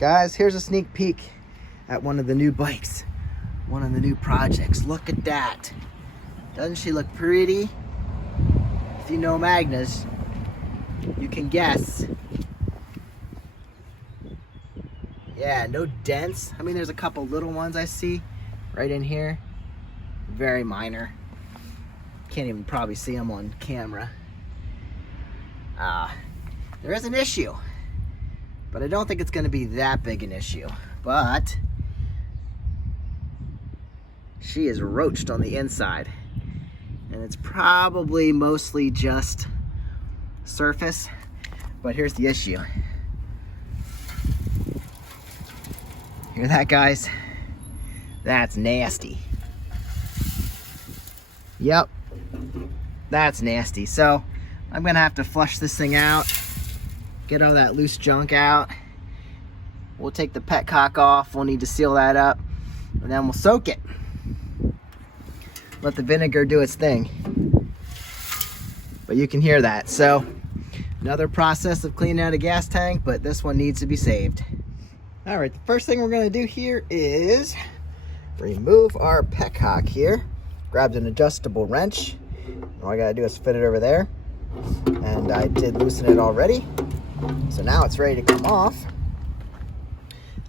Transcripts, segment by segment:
Guys, here's a sneak peek at one of the new bikes, one of the new projects. Look at that. Doesn't she look pretty? If you know Magnas, you can guess. Yeah, no dents. I mean, there's a couple little ones I see right in here. Very minor. Can't even probably see them on camera. There is an issue, but I don't think it's going to be that big an issue. But she is roached on the inside, and it's probably mostly just surface. But here's the issue. Hear that, guys? That's nasty. Yep, that's nasty. So I'm gonna have to flush this thing out, get all that loose junk out. We'll take the petcock off. We'll need to seal that up, and then we'll soak it. Let the vinegar do its thing. But you can hear that. So another process of cleaning out a gas tank, but this one needs to be saved. All right, the first thing we're gonna do here is remove our petcock here. Grabbed an adjustable wrench. All I gotta do is fit it over there. And I did loosen it already. So now it's ready to come off.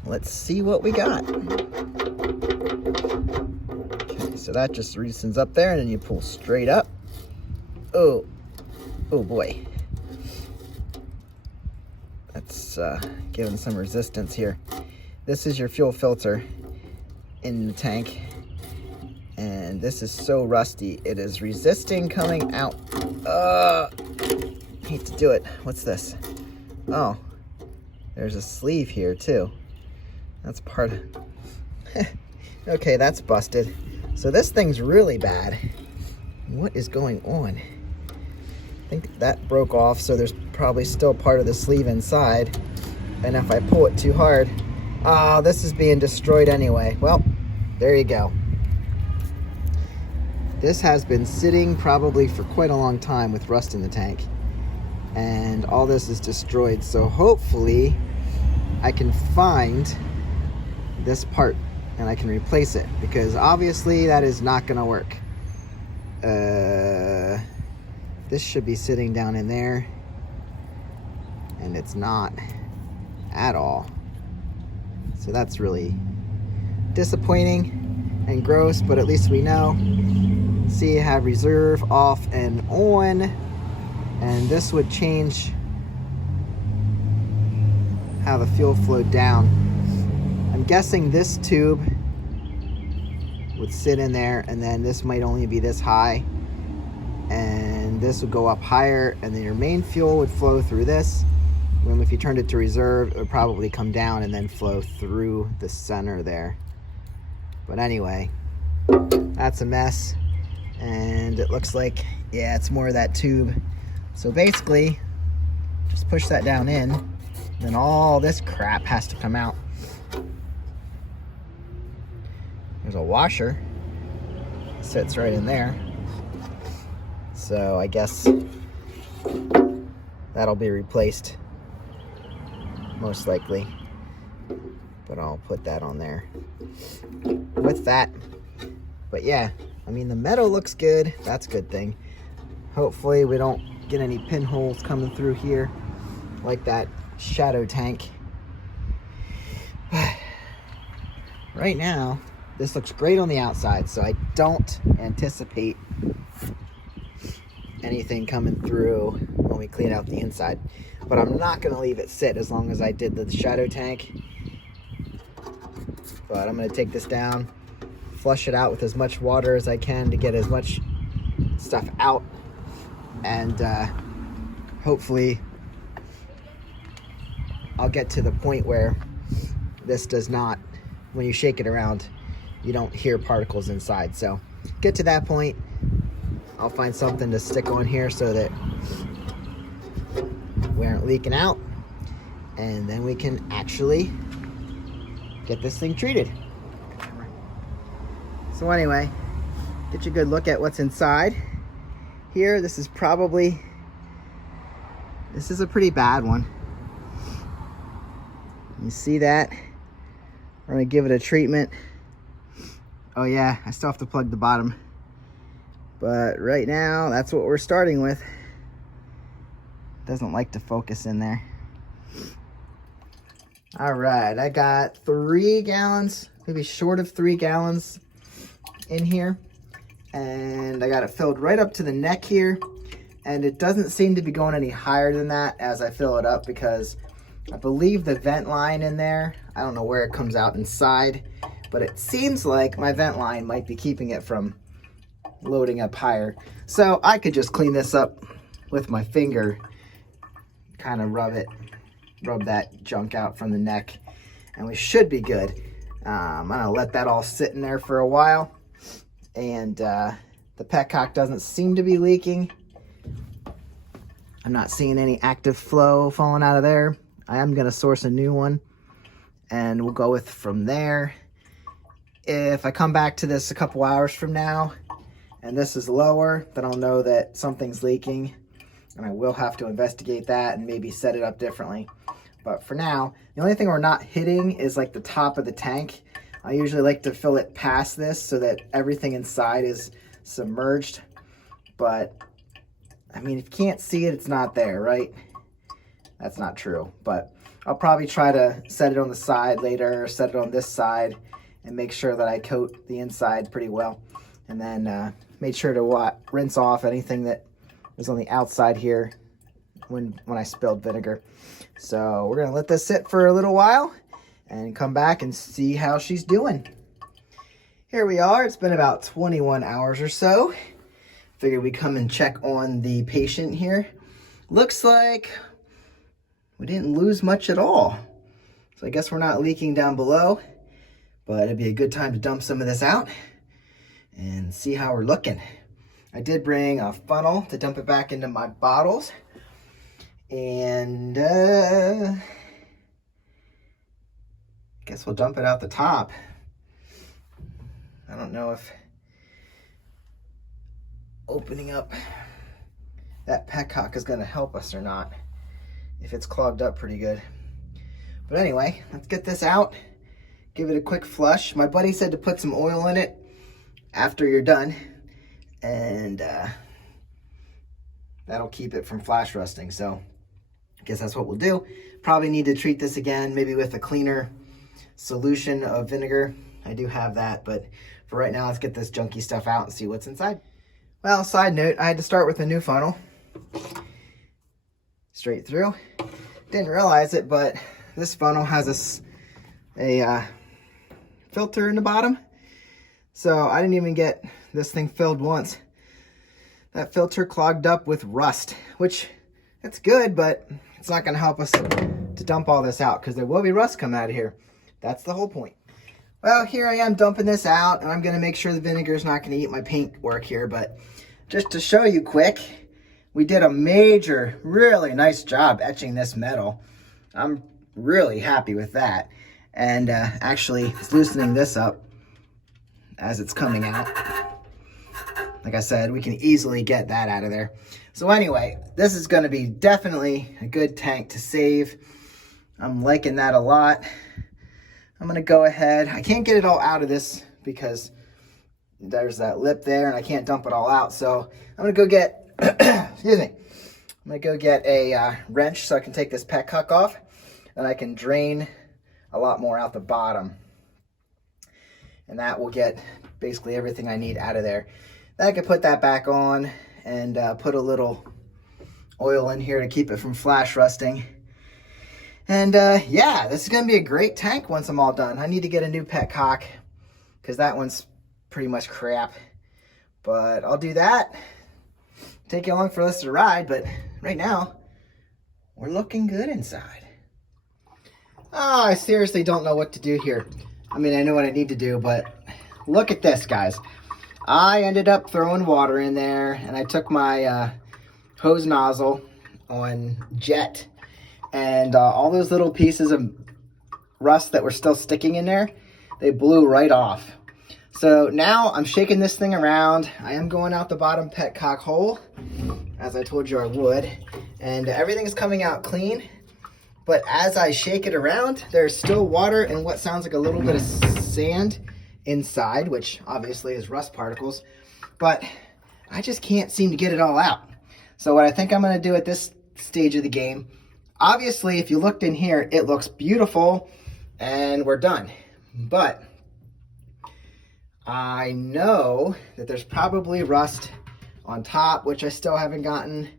Let's see what we got. Okay, so that just loosens up there, and then you pull straight up. Oh boy. That's giving some resistance here. This is your fuel filter in the tank. And this is so rusty. It is resisting coming out. Hate to do it. What's this? Oh, there's a sleeve here too. That's part of... Okay, that's busted. So this thing's really bad. What is going on? I think that broke off, so there's probably still part of the sleeve inside. And if I pull it too hard... Oh, this is being destroyed anyway. Well, there you go. This has been sitting probably for quite a long time with rust in the tank, and all this is destroyed. So hopefully I can find this part and I can replace it, because obviously that is not gonna work. This should be sitting down in there, and it's not at all. So that's really disappointing and gross, but at least we know. See, I have reserve off and on, and this would change how the fuel flowed down. I'm guessing this tube would sit in there, and then this might only be this high, and this would go up higher, and then your main fuel would flow through this. When if you turned it to reserve, it would probably come down and then flow through the center there. But anyway, that's a mess. And it looks like, yeah, it's more of that tube. So basically, just push that down in, then all this crap has to come out. There's a washer, it sits right in there. So I guess that'll be replaced, most likely. But I'll put that on there with that. But yeah, I mean, the metal looks good. That's a good thing. Hopefully we don't get any pinholes coming through here like that shadow tank. But right now, this looks great on the outside, so I don't anticipate anything coming through when we clean out the inside. But I'm not gonna leave it sit as long as I did the shadow tank. But I'm gonna take this down, flush it out with as much water as I can to get as much stuff out, and hopefully I'll get to the point where this does not, when you shake it around, you don't hear particles inside. So get to that point, I'll find something to stick on here so that we aren't leaking out, and then we can actually get this thing treated. So anyway, get you a good look at what's inside here. This is a pretty bad one. You see that? We're gonna give it a treatment. Oh yeah, I still have to plug the bottom. But right now, that's what we're starting with. Doesn't like to focus in there. All right, I got 3 gallons, maybe short of 3 gallons in here. And I got it filled right up to the neck here. And it doesn't seem to be going any higher than that as I fill it up, because I believe the vent line in there, I don't know where it comes out inside, but it seems like my vent line might be keeping it from loading up higher. So I could just clean this up with my finger, kind of rub that junk out from the neck, and we should be good. I'm gonna let that all sit in there for a while. And the petcock doesn't seem to be leaking. I'm not seeing any active flow falling out of there. I am gonna source a new one, and we'll go with from there. If I come back to this a couple hours from now and this is lower, then I'll know that something's leaking, and I will have to investigate that and maybe set it up differently. But for now, the only thing we're not hitting is like the top of the tank. I usually like to fill it past this so that everything inside is submerged. But I mean, if you can't see it, it's not there, right? That's not true. But I'll probably try to set it on the side later, or set it on this side, and make sure that I coat the inside pretty well. And then make sure to rinse off anything that was on the outside here when I spilled vinegar. So we're gonna let this sit for a little while and come back and see how she's doing. Here we are. It's been about 21 hours or so. Figured we'd come and check on the patient here. Looks like we didn't lose much at all. So I guess we're not leaking down below, but it'd be a good time to dump some of this out and see how we're looking. I did bring a funnel to dump it back into my bottles. And guess we'll dump it out the top. I don't know if opening up that petcock is gonna help us or not, if it's clogged up pretty good. But anyway, let's get this out, give it a quick flush. My buddy said to put some oil in it after you're done, and that'll keep it from flash rusting. So I guess that's what we'll do. Probably need to treat this again, maybe with a cleaner solution of vinegar. I do have that, but for right now, let's get this junky stuff out and see what's inside. Well, side note, I had to start with a new funnel. Straight through. Didn't realize it, but this funnel has a filter in the bottom. So I didn't even get this thing filled once. That filter clogged up with rust, which it's good, but it's not gonna help us to dump all this out, because there will be rust coming out of here. That's the whole point. Well, here I am dumping this out, and I'm gonna make sure the vinegar is not gonna eat my paint work here, but just to show you quick, we did a major, really nice job etching this metal. I'm really happy with that. And actually, it's loosening this up as it's coming out. Like I said, we can easily get that out of there. So anyway, this is gonna be definitely a good tank to save. I'm liking that a lot. I'm gonna go ahead, I can't get it all out of this because there's that lip there and I can't dump it all out. So I'm gonna go get, excuse me, I'm gonna go get a wrench so I can take this petcock off, and I can drain a lot more out the bottom. And that will get basically everything I need out of there. Then I can put that back on and put a little oil in here to keep it from flash rusting. And yeah, this is gonna be a great tank once I'm all done. I need to get a new petcock because that one's pretty much crap. But I'll do that. Take you along for this ride, but right now, we're looking good inside. Oh, I seriously don't know what to do here. I mean, I know what I need to do, but look at this, guys. I ended up throwing water in there, and I took my hose nozzle on jet, and all those little pieces of rust that were still sticking in there, they blew right off. So now I'm shaking this thing around. I am going out the bottom petcock hole, as I told you I would, and everything's coming out clean. But as I shake it around, there's still water and what sounds like a little bit of sand inside, which obviously is rust particles, but I just can't seem to get it all out. So what I think I'm going to do at this stage of the game, obviously if you looked in here, it looks beautiful and we're done. But I know that there's probably rust on top, which I still haven't gotten,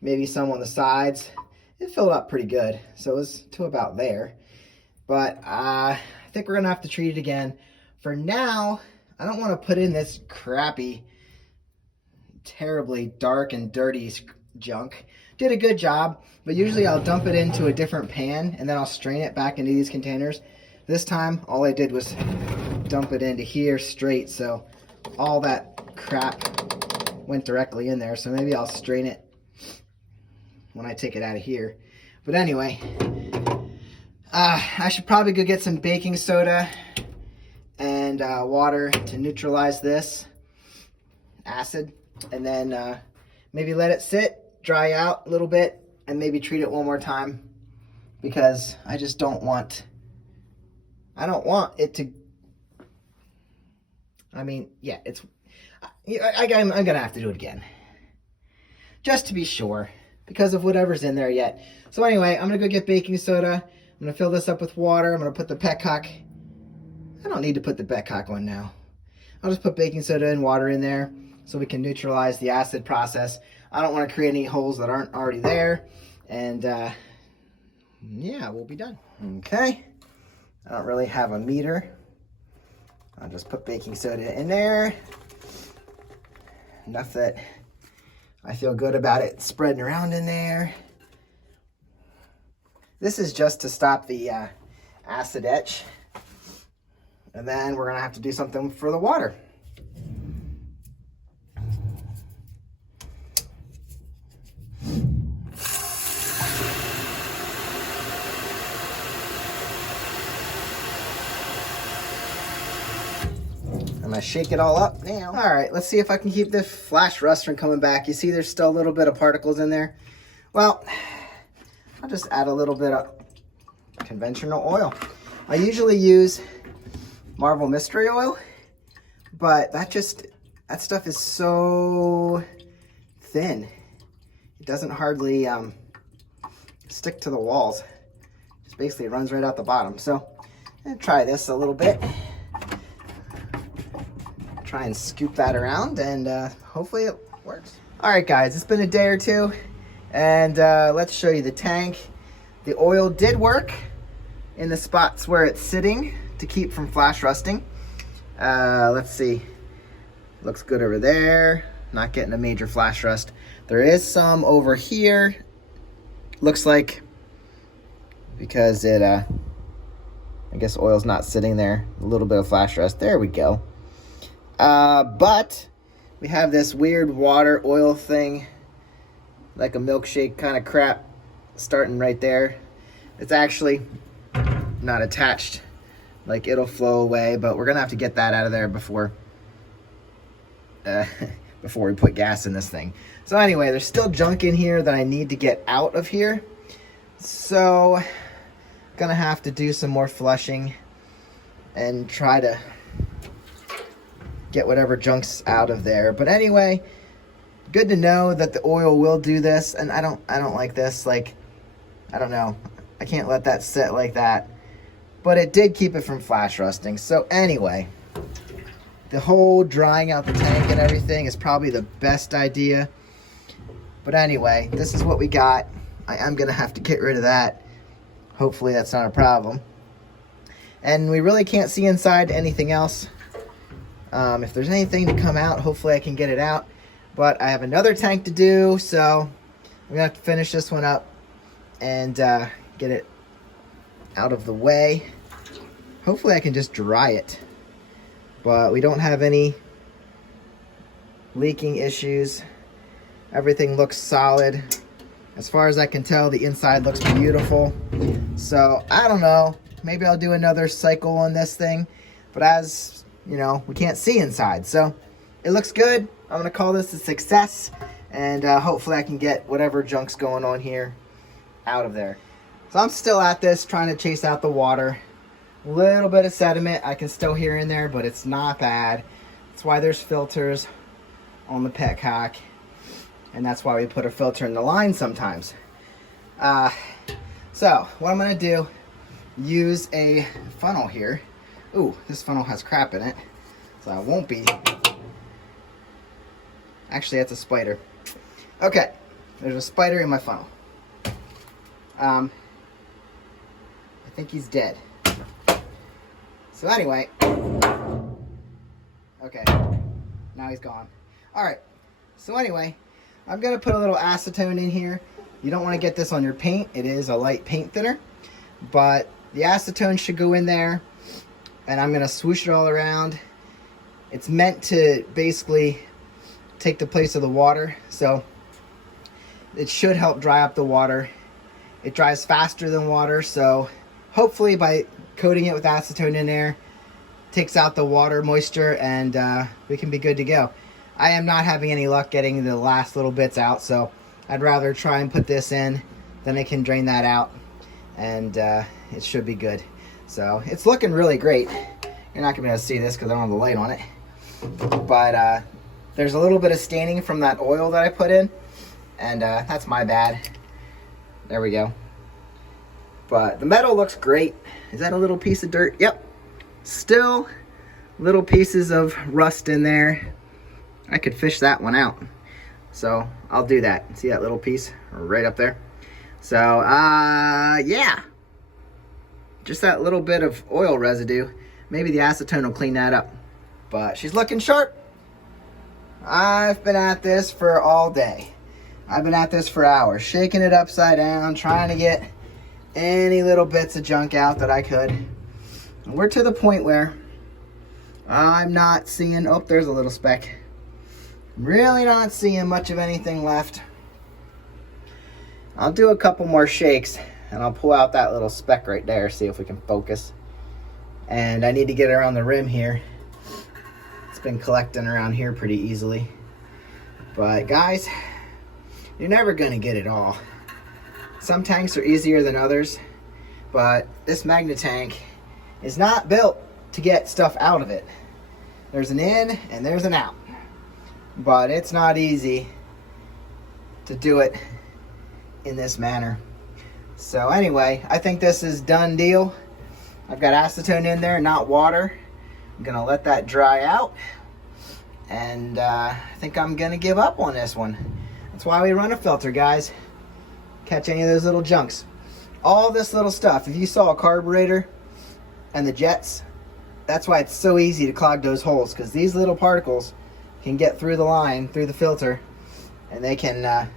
maybe some on the sides. It filled up pretty good, so it was to about there. But I think we're gonna have to treat it again. For now, I don't want to put in this crappy, terribly dark and dirty junk. Did a good job, but usually I'll dump it into a different pan and then I'll strain it back into these containers. This time, all I did was dump it into here straight, so all that crap went directly in there. So maybe I'll strain it when I take it out of here. But anyway, I should probably go get some baking soda and water to neutralize this acid, and then maybe let it sit, dry out a little bit, and maybe treat it one more time, because I just don't want it to, I mean, yeah, I'm gonna have to do it again, just to be sure, because of whatever's in there yet. So anyway, I'm gonna go get baking soda. I'm gonna fill this up with water. I'm gonna put the petcock. I don't need to put the petcock on now. I'll just put baking soda and water in there so we can neutralize the acid process. I don't want to create any holes that aren't already there. And yeah, we'll be done. Okay. I don't really have a meter. I'll just put baking soda in there. Enough that I feel good about it spreading around in there. This is just to stop the acid etch. And then we're gonna have to do something for the water. I'm gonna shake it all up now. All right, let's see if I can keep the flash rust from coming back. You see there's still a little bit of particles in there. Well, I'll just add a little bit of conventional oil. I usually use Marvel Mystery Oil, but that stuff is so thin. It doesn't hardly stick to the walls. It basically runs right out the bottom. So I'm gonna try this a little bit. Try and scoop that around, and hopefully it works. All right, guys, it's been a day or two, and let's show you the tank. The oil did work in the spots where it's sitting to keep from flash rusting. Let's see. Looks good over there. Not getting a major flash rust. There is some over here. Looks like because it, I guess oil's not sitting there. A little bit of flash rust. There we go. But we have this weird water oil thing, like a milkshake kind of crap, starting right there. It's actually not attached. Like, it'll flow away, but we're gonna have to get that out of there before before we put gas in this thing. So anyway, there's still junk in here that I need to get out of here. So gonna have to do some more flushing and try to get whatever junk's out of there. But anyway, good to know that the oil will do this. And I don't like this. Like, I don't know. I can't let that sit like that. But it did keep it from flash rusting. So anyway, the whole drying out the tank and everything is probably the best idea. But anyway, this is what we got. I am going to have to get rid of that. Hopefully that's not a problem. And we really can't see inside anything else. If there's anything to come out, hopefully I can get it out. But I have another tank to do, so I'm going to have to finish this one up and get it out of the way. Hopefully I can just dry it. But we don't have any leaking issues. Everything looks solid. As far as I can tell, the inside looks beautiful. So I don't know. Maybe I'll do another cycle on this thing. But as you know, we can't see inside. So it looks good. I'm going to call this a success. And hopefully I can get whatever junk's going on here out of there. So I'm still at this, trying to chase out the water. A little bit of sediment I can still hear in there, but it's not bad. That's why there's filters on the petcock, and that's why we put a filter in the line sometimes. So what I'm gonna do, use a funnel here. Ooh, this funnel has crap in it, so I won't be. Actually, that's a spider. Okay, there's a spider in my funnel. I think he's dead. So anyway, okay, now he's gone. All right, so anyway, I'm gonna put a little acetone in here. You don't wanna get this on your paint. It is a light paint thinner, but the acetone should go in there, and I'm gonna swoosh it all around. It's meant to basically take the place of the water, so it should help dry up the water. It dries faster than water, so hopefully by coating it with acetone in there, takes out the water moisture, and we can be good to go. I am not having any luck getting the last little bits out, so I'd rather try and put this in, then I can drain that out, and it should be good. So it's looking really great. You're not gonna be able to see this because I don't have the light on it, but there's a little bit of staining from that oil that I put in, and that's my bad. There we go. But the metal looks great. Is that a little piece of dirt? Yep. Still little pieces of rust in there. I could fish that one out. So I'll do that. See that little piece right up there? So yeah. Just that little bit of oil residue. Maybe the acetone will clean that up. But she's looking sharp. I've been at this for all day. I've been at this for hours, shaking it upside down, trying to get any little bits of junk out that I could. And we're to the point where I'm not seeing, oh, there's a little speck. Really not seeing much of anything left. I'll do a couple more shakes and I'll pull out that little speck right there, see if we can focus. And I need to get around the rim here. It's been collecting around here pretty easily. But guys, you're never gonna get it all. Some tanks are easier than others, but this Magna tank is not built to get stuff out of it. There's an in and there's an out, but it's not easy to do it in this manner. So anyway, I think this is done deal. I've got acetone in there, not water. I'm gonna let that dry out, and I think I'm gonna give up on this one. That's why we run a filter, guys. Catch any of those little junks. All this little stuff. If you saw a carburetor and the jets, that's why it's so easy to clog those holes, because these little particles can get through the line, through the filter, and they can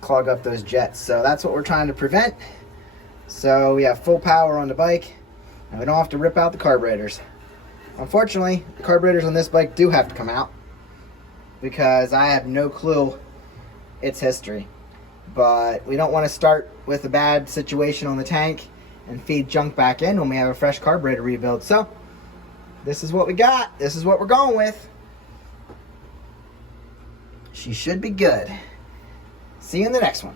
clog up those jets. So that's what we're trying to prevent. So we have full power on the bike, and we don't have to rip out the carburetors. Unfortunately, the carburetors on this bike do have to come out, because I have no clue its history. But we don't want to start with a bad situation on the tank and feed junk back in when we have a fresh carburetor rebuild. So this is what we got. This is what we're going with. She should be good. See you in the next one.